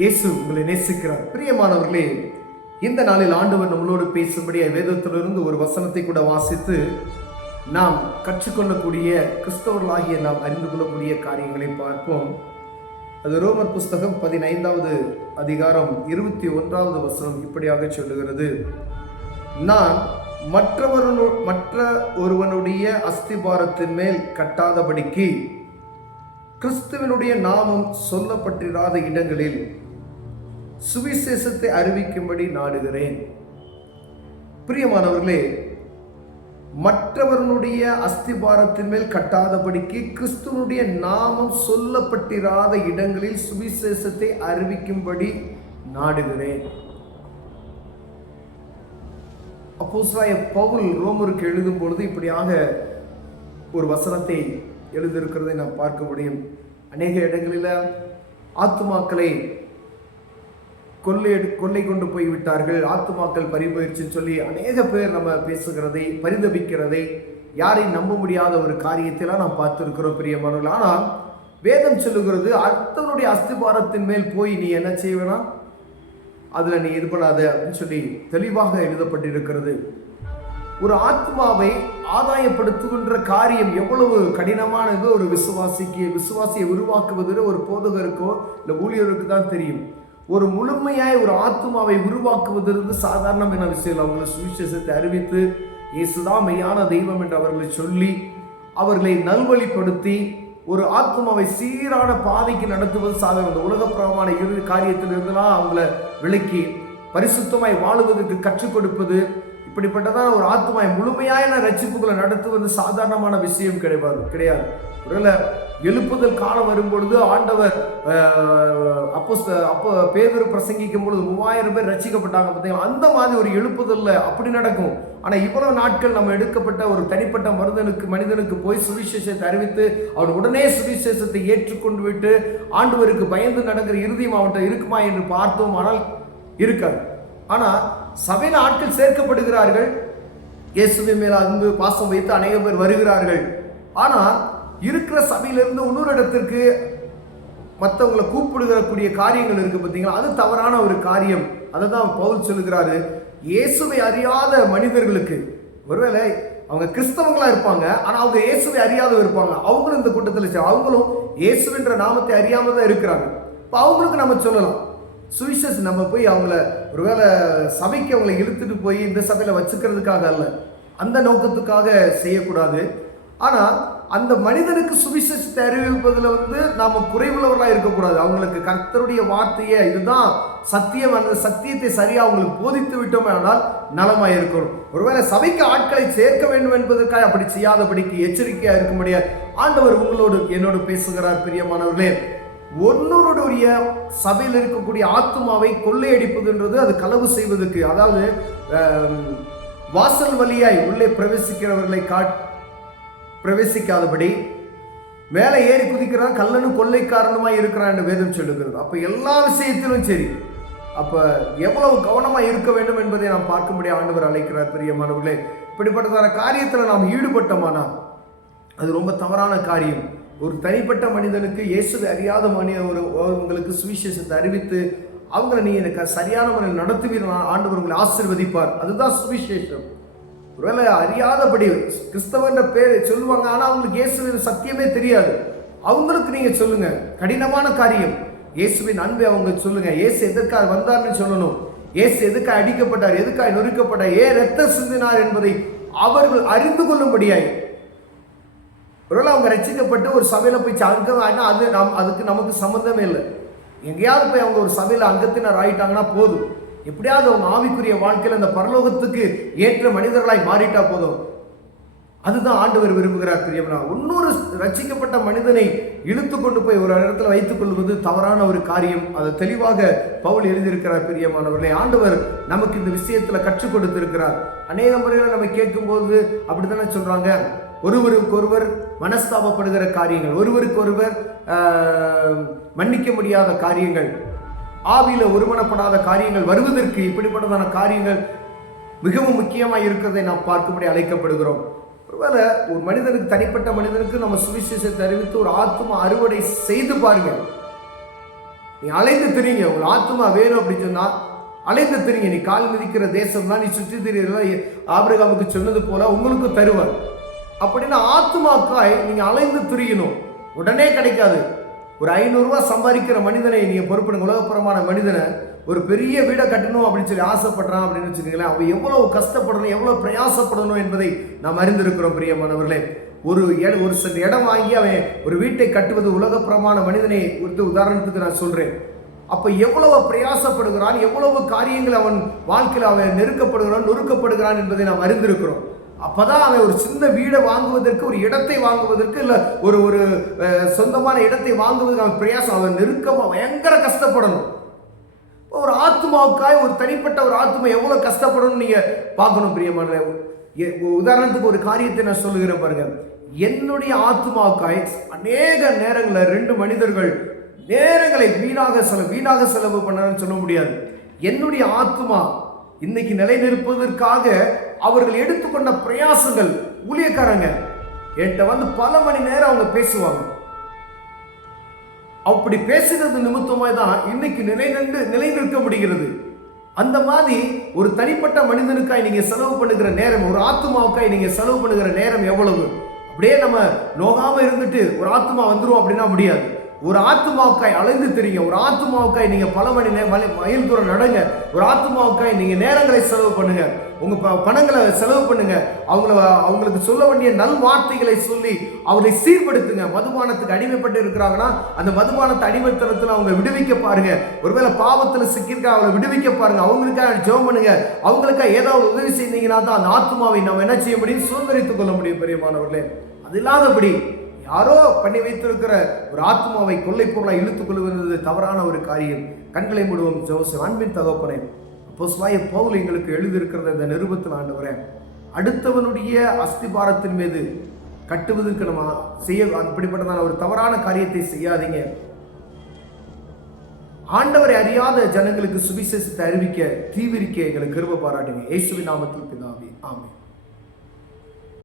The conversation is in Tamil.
இயேசு உங்களை நேசிக்கிறார். பிரியமானவர்களே, இந்த நாளில் ஆண்டவர் நம்மளோடு பேசும்படி வேதத்திலிருந்து ஒரு வசனத்தை கூட வாசித்து நாம் கற்றுக்கொள்ளக்கூடிய கிறிஸ்தவர்களாகிய நாம் அறிந்து கொள்ளக்கூடிய காரியங்களை பார்ப்போம். அது ரோமர் புஸ்தகம் 15வது அதிகாரம் 21வது வசனம் இப்படியாக சொல்லுகிறது: நான் மற்ற ஒருவனுடைய அஸ்திபாரத்தின் மேல் கட்டாதபடிக்கு கிறிஸ்துவனுடைய நாமம் சொல்லப்பட்டிராத இடங்களில் சுவிசேஷத்தை அறிவிக்கும்படி நாடுகிறேன். பிரியமானவர்களே, மற்றவர்களுடைய அஸ்திபாரத்தின் மேல் கட்டாதபடிக்கு கிறிஸ்துவனுடைய நாமம் சொல்லப்பட்டிராத இடங்களில் சுவிசேஷத்தை அறிவிக்கும்படி நாடுகிறேன். அப்போஸ்தலனாகிய பவுல் ரோமருக்கு எழுதும் பொழுது இப்படியாக ஒரு வசனத்தை எழுதியிருக்கிறதை நாம் பார்க்க முடியும். அநேக இடங்களில் ஆத்துமாக்களை கொள்ளை கொண்டு போய்விட்டார்கள், ஆத்துமாக்கள் பறிபோயிடுச்சுன்னு சொல்லி அநேக பேர் நம்ம பேசுகிறதை, பரிதபிக்கிறதை, யாரையும் நம்ப முடியாத ஒரு காரியத்தைலாம் நாம் பார்த்துருக்கிறோம் பிரியமானவர்கள். ஆனால் வேதம் சொல்லுகிறது, அடுத்தவனுடைய அஸ்திபாரத்தின் மேல் போய் நீ என்ன செய்வேனா, அதில் நீ இது பண்ணாத அப்படின்னு சொல்லி தெளிவாக எழுதப்பட்டிருக்கிறது. ஒரு ஆத்மாவை ஆதாயப்படுத்துகின்ற காரியம் எவ்வளவு கடினமானது ஒரு விசுவாசியை உருவாக்குவது ஒரு போதகருக்கோ இல்லை ஊழியருக்கு தான் தெரியும். ஒரு முழுமையாய் ஒரு ஆத்மாவை உருவாக்குவதற்கு சாதாரணமான விஷயம். அவங்களை சுவிசேஷத்தை அறிவித்து இயேசுதான் மெய்யான தெய்வம் என்று அவர்களை சொல்லி அவர்களை நல்வழிப்படுத்தி ஒரு ஆத்மாவை சீரான பாதைக்கு நடத்துவது சாதாரண. இந்த உலகப்பிரமான இறுதி காரியத்தில் இருந்தெல்லாம் அவங்கள விலக்கி பரிசுத்தமாய் வாழுவதற்கு கற்றுக் கொடுப்பது, இப்படிப்பட்டதான் ஒரு ஆத்மாவை முழுமையான ரட்சிப்புகளை நடத்துவது சாதாரணமான விஷயம் கிடையாது. ஒருவேளை எழுப்புதல் காலம் வரும்பொழுது ஆண்டவர் அப்போ பேதுரு பிரசங்கிக்கும் பொழுது 3000 பேர் ரட்சிக்கப்பட்டாங்க பார்த்தீங்களா, அந்த மாதிரி ஒரு எழுப்புதல்ல அப்படி நடக்கும். ஆனால் இவ்வளவு நாட்கள் நம்ம எடுக்கப்பட்ட ஒரு தனிப்பட்ட மனிதனுக்கு போய் சுவிசேஷத்தை அறிவித்து அவன் உடனே சுவிசேஷத்தை ஏற்றுக்கொண்டு விட்டு ஆண்டவருக்கு பயந்து நடக்கிற இறுதியும் அவன்கிட்ட இருக்குமா என்று பார்த்தோம். ஆனால் இருக்காது. ஆனால் சபையில் ஆட்கள் சேர்க்கப்படுகிறார்கள், இயேசுவின் மேல் அன்பு பாசம் வைத்து அநேக பேர் வருகிறார்கள். ஆனால் இருக்கிற சபையிலிருந்து இன்னொரு இடத்திற்கு மற்றவங்களை கூப்பிடுகிறக்கூடிய காரியங்கள் இருக்கு பார்த்தீங்களா, அது தவறான ஒரு காரியம். அதை தான் பவுல் சொல்லுகிறாரு. இயேசுவை அறியாத மனிதர்களுக்கு, ஒருவேளை அவங்க கிறிஸ்தவங்களா இருப்பாங்க, ஆனால் அவங்க இயேசுவை அறியாத இருப்பாங்க, அவங்களும் இந்த கூட்டத்தில் அவங்களும் இயேசுவின்ற நாமத்தை அறியாம தான் இருக்கிறாங்க. இப்போ அவங்களுக்கு நம்ம சொல்லலாம் சுவிசேஷம். நம்ம போய் அவங்கள ஒருவேளை சபைக்கு அவங்களை இழுத்துட்டு போய் இந்த சபையில் வச்சுக்கிறதுக்காக அல்ல, அந்த நோக்கத்துக்காக செய்யக்கூடாது. ஆனால் அந்த மனிதனுக்கு சுவிசேஷத்தை அறிவிப்பதில் நாம் குறைவுள்ளவர்களாக இருக்கக்கூடாது. அவங்களுக்கு கர்த்தருடைய வார்த்தையை இதுதான் சத்தியம், அந்த சத்தியத்தை சரியாக அவங்களுக்கு போதித்து விட்டோம் ஆனால் நலமாக இருக்கணும். ஒருவேளை சபைக்கு ஆட்களை சேர்க்க வேண்டும் என்பதற்காக அப்படி செய்யாதபடிக்கு எச்சரிக்கையாக இருக்க முடியாது. ஆண்டவர் உங்களோடு என்னோடு பேசுகிறார். பிரியமானவர்களே, ஒன்னொருடைய சபையில் இருக்கக்கூடிய ஆத்மாவை கொள்ளையடிப்பதுன்றது அது களவு செய்வதற்கு, அதாவது வாசல் வழியாய் உள்ளே பிரவேசிக்கிறவர்களை பிரவேசிக்காதபடி மேலே ஏறி குதிக்கிறான், கள்ளனும் கொள்ளைக்காரனுமாய் இருக்கிறான் என்று வேதம் சொல்லுகிறது. அப்போ எல்லா விஷயத்திலும் சரி, அப்போ எவ்வளவு கவனமாக இருக்க வேண்டும் என்பதை நாம் பார்க்கும்படி ஆண்டவர் அழைக்கிறார். பிரியமானவர்களே, இப்படிப்பட்டதான காரியத்தில் நாம் ஈடுபட்டோமானா அது ரொம்ப தவறான காரியம். ஒரு தனிப்பட்ட மனிதனுக்கு இயேசுவை அறியாத உங்களுக்கு சுவிசேஷத்தை அறிவித்து அவங்களை நீ எனக்கு சரியான முறையில் நடத்துவீர்கள், ஆண்டவர் உங்களை ஆசீர்வதிப்பார். அதுதான் சுவிசேஷம். ஒருவேளை அறியாதபடி கிறிஸ்தவன்ற பேர் சொல்லுவாங்க, ஆனால் அவங்களுக்கு இயேசுவின் சத்தியமே தெரியாது, அவங்களுக்கு நீங்க சொல்லுங்க. கடினமான காரியம். இயேசுவின் அன்பை அவங்க சொல்லுங்க. இயேசு எதற்காக வந்தார்னு சொல்லணும், இயேசு எதுக்காக அடிக்கப்பட்டார், எதுக்காக நொறுக்கப்பட்டார், ஏன் ரத்தம் சிந்தினார் என்பதை அவர்கள் அறிந்து கொள்ளும்படியாய். ஒருவேளை அவங்க ரட்சிக்கப்பட்டு ஒரு சபையில் போய் அதுக்கு நமக்கு சம்மந்தமே இல்லை. எங்கேயாவது போய் அவங்க ஒரு சபையில் அங்கத்தினர் ஆயிட்டாங்கன்னா போதும், எப்படியாவது அவங்க ஆவிக்குரிய வாழ்க்கையில் அந்த பரலோகத்துக்கு ஏற்ற மனிதர்களாய் மாறிட்டா போதும். அதுதான் ஆண்டவர் விரும்புகிறார். பிரியமானவர்களே, இன்னொரு ரட்சிக்கப்பட்ட மனிதனை இழுத்து கொண்டு போய் ஒரு இடத்துல வைத்துக் கொள்வது தவறான ஒரு காரியம். அதை தெளிவாக பவுல் எழுதியிருக்கிறார். பிரியமானவர்களே, ஆண்டவர் நமக்கு இந்த விஷயத்துல கற்றுக் கொடுத்திருக்கிறார். அநேக முறையில் நம்ம கேட்கும்போது அப்படித்தானே சொல்றாங்க, ஒருவருக்கொருவர் மனஸ்தாபப்படுகிற காரியங்கள், ஒருவருக்கொருவர் மன்னிக்க முடியாத காரியங்கள், ஆவியில ஒருமனப்படாத காரியங்கள் வருவதற்கு இப்படிப்பட்டதான காரியங்கள் மிகவும் முக்கியமாக இருக்கிறதை நாம் பார்க்கும்படி அழைக்கப்படுகிறோம். ஒருவேளை ஒரு மனிதனுக்கு, தனிப்பட்ட மனிதனுக்கு நம்ம சுவிசேஷத்தை அறிவித்து ஒரு ஆத்மா அறுவடை செய்து பாருங்க. நீ அலைந்து திரிங்க. உங்கள் ஆத்துமா வேணும் அப்படின்னு சொன்னா அலைந்து திரிங்க. நீ கால் மிதிக்கிற தேசம் தான், நீ சுற்றி திரியிறதா ஆபிரகாமுக்கு சொன்னது போல உங்களுக்கு தருவார். அப்படின்னா ஆத்துமாக்காய் நீங்க அலைந்து திரியணும். உடனே கிடைக்காது. ஒரு 500 ரூபாய் சம்பாதிக்கிற மனிதனை நீங்க பொறுப்பிடுங்க. உலகப்புறமான மனிதனை ஒரு பெரிய வீடை கட்டணும் அப்படின்னு சொல்லி ஆசைப்படுறான் அப்படின்னு வச்சுக்கீங்களேன், அவன் எவ்வளவு கஷ்டப்படணும், எவ்வளவு பிரயாசப்படணும் என்பதை நாம் அறிந்திருக்கிறோம் பிரியமானவர்களே. ஒரு சில இடம் வாங்கி அவன் ஒரு வீட்டை கட்டுவது உலகப்புறமான மனிதனை உதாரணத்துக்கு நான் சொல்றேன். அப்ப எவ்வளவு பிரயாசப்படுகிறான், எவ்வளவு காரியங்கள் அவன் வாழ்க்கையில் அவன் நொறுக்கப்படுகிறான் என்பதை நாம் அறிந்திருக்கிறோம். அப்பதான் அவன் ஒரு சின்ன வீடை வாங்குவதற்கு, ஒரு இடத்தை வாங்குவதற்கு, இல்ல ஒரு ஒரு சொந்தமான இடத்தை வாங்குவதற்கு அவன் பிரயாசம், அவன் நெருக்கமா பயங்கர கஷ்டப்படணும். ஒரு ஆத்மாவுக்காய் ஒரு தனிப்பட்ட ஒரு ஆத்மா எவ்வளவு கஷ்டப்படணும் நீங்க பார்க்கணும் பிரியமான. உதாரணத்துக்கு ஒரு காரியத்தை நான் சொல்லுகிறேன் பாருங்க. என்னுடைய ஆத்மாவுக்காய் அநேக நேரங்களில் 2 மனிதர்கள் நேரங்களை வீணாக செலவு பண்ணணும்னு சொல்ல முடியாது. என்னுடைய ஆத்மா இன்னைக்கு நிலைநிற்பதற்காக அவர்கள் எடுத்துக்கொண்ட பிரயாசங்கள், ஊழியக்காரங்க என்கிட்ட பல மணி நேரம் அவங்க பேசுவாங்க. அப்படி பேசுகிறது நிமித்தமாய் தான் இன்னைக்கு நிலைநிற்க முடிகிறது. அந்த மாதிரி ஒரு தனிப்பட்ட மனிதனுக்காய் நீங்க செலவு பண்ணுகிற நேரம், ஒரு ஆத்மாவுக்காய் நீங்க செலவு பண்ணுகிற நேரம் எவ்வளவு? அப்படியே நம்ம நோகாம இருந்துட்டு ஒரு ஆத்மா வந்துரும் அப்படின்னா முடியாது. ஒரு ஆத்மாவுக்காய் அலைந்து தெரியுங்க. ஒரு ஆத்மாவுக்காய் நீங்க பல மணி மைல் தூரம் நடங்க. ஒரு ஆத்மாவுக்காய் நீங்க நேரங்களை செலவு பண்ணுங்க. உங்க பணங்களை செலவு பண்ணுங்க. அவங்களுக்கு சொல்ல வேண்டிய நல் வார்த்தைகளை சொல்லி அவங்களை சீர்படுத்துங்க. மதுபானத்துக்கு அடிமைப்பட்டு இருக்கிறாங்கன்னா அந்த மதுபானத்தை அடிமைத்தனத்தில் அவங்க விடுவிக்க பாருங்க. ஒருவேளை பாவத்தில் சிக்கியிருக்க அவங்களை விடுவிக்க பாருங்க. அவங்களுக்காக ஜெபம் பண்ணுங்க. அவங்களுக்காக ஏதாவது உதவி செய்தீங்கன்னா தான் அந்த ஆத்மாவை நம்ம என்ன செய்ய முடியும்? சுதந்திரித்துக் கொள்ள முடியும் பிரியமானவர்களே. அது இல்லாதபடி யாரோ பண்ணி வைத்திருக்கிற ஒரு ஆத்மாவை கொள்ளை பொருளாக இழுத்துக் கொள்வது தவறான ஒரு காரியம். கண்களை மூடுவோம். ஜோசப், அன்பின் தகப்பனே, அப்போஸ்தலனாகிய பவுல் எங்களுக்கு எழுதியிருக்கிறத இந்த நிருபத்தில் ஆண்டவரே, அடுத்தவனுடைய அஸ்திபாரத்தின் மீது கட்டுவதற்கு நம்ம அப்படிப்பட்டதான ஒரு தவறான காரியத்தை செய்யாதீங்க. ஆண்டவரை அறியாத ஜனங்களுக்கு சுவிசேஷத்தை அறிவிக்க தீவிரிக்க எங்களுக்கு கிருபை பாராட்டுங்க. இயேசுவின் நாமத்தில் பிதாவே, ஆமென்.